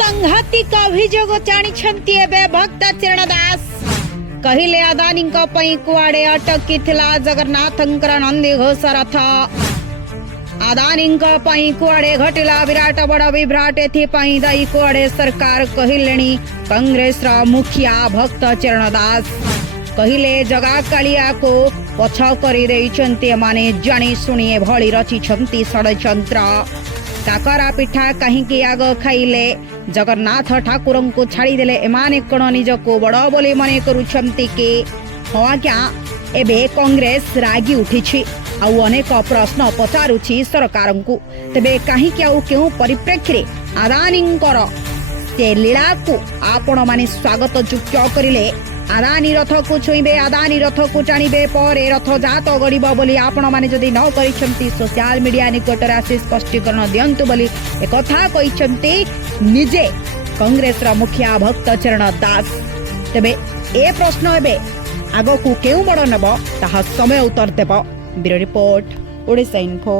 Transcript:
सांघातिक अभियोग जानिछंती एबे भक्त चरण दास कहिले अदानी कुआड़े अटकी जगन्नाथंकर नंदी घोष रथ अदानी कुआड़े घटिला विराट बड़ विभ्राट एथिपाई दायी कुआड़े सरकार कहिलेनी कांग्रेस मुखिया भक्त चरण दास कहिले जगा कालिया को पछ कर माने जानी शुणी भली रचिछंती षड्यंत्र काकरा पिठा कहीं आग खाइले जगन्नाथ ठाकुर को छाड़ीदेले एमाने कण निजको बड़ बोली मन करुछंती कि हाँ क्या एबे कांग्रेस रागी उठी आउ अनेक प्रश्न पचारुछि सरकार को तेबे कहीं क्यों परिप्रेक्षी रे अदानी से लीला को आपण माने स्वागत योग्य करिले अदानी रथ को छुईबे अदानी रथ को टाणीबे परे रथ जात गड़ब बोली आपण माने जदि न करिसंती सोशल मीडिया निकटर आसी स्पष्टीकरण दियंतु बोली एक कथा कहिसंती निजे कांग्रेस रा मुखिया भक्त चरण दास तेबे ए प्रश्न एबे आगो को केउ बड़ नब ताहा समय उत्तर देब। Bureau report Odisha info.